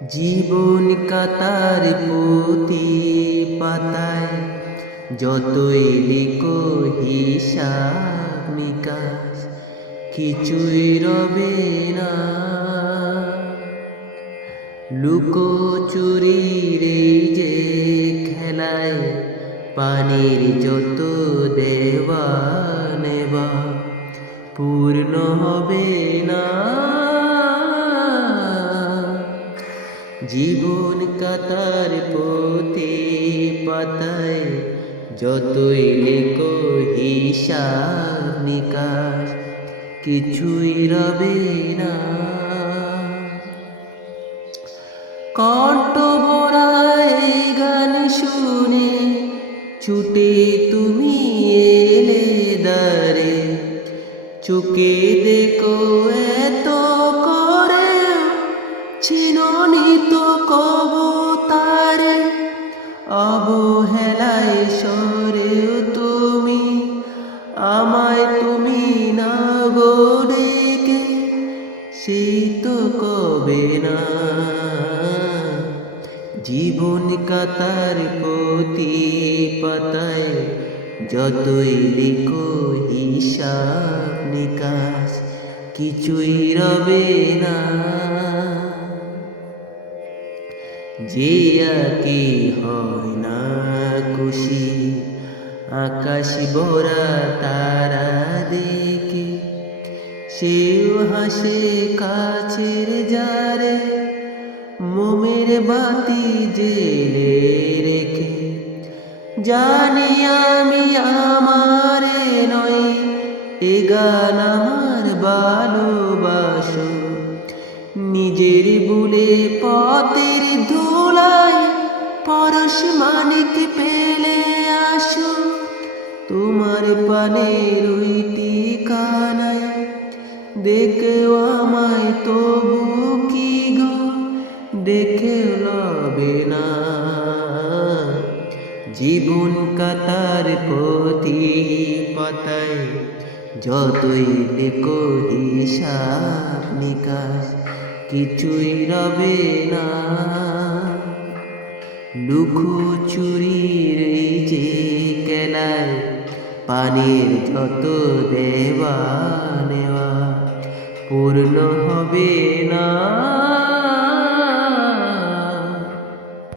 জীবন কাতার প্রতি পাতায় যতই লিখো হিসাব নিকাশ কিছুই রবে না। লুকোচুরির এই যে খেলায় পানির যত দেওয়া নেবা পূর্ণ হবে না। জীবন কাতার প্রতি পাতায় যতই লেখো হিসাব নিকাশ কিছুই রবে না। কণ্ঠ ভরা এই গান শুনে ছুটে তুমি এলে দ্বারে, চোখে দেখো এত করে চিননি তো কবুতারে। অবহেলায় সরেও তুমি আমায় তুমি না গো ডেকে, সেই তো কবে না। জীবন কাতার প্রতি পাতায় যতই লিখো হিসাব নিকাশ কিছুই রবে না। যে আঁকে হয় না খুশি আকাশ ভরা তারা দেখে, সেও হাসে কাছের যারে মোমের বাতি জেলে রেখে। জানি আমি আমারে নয় এ গান আমার ভালোবাসো, নিজের ভুলে পথের ধুলায় পরশ মানিক পেলে আসো। তোমার পানের ওই ঠিকানায় দেখেও আমায় তবু কি গো দেখে লবে না। জীবন কাতার প্রতি পাতায় যতই লেখো হিসাব নিকাশ কিছুই রবে না। লুকোচুরির এই যে খেলায় পানির যত দেওয়া নেওয়া পূর্ণ হবে না।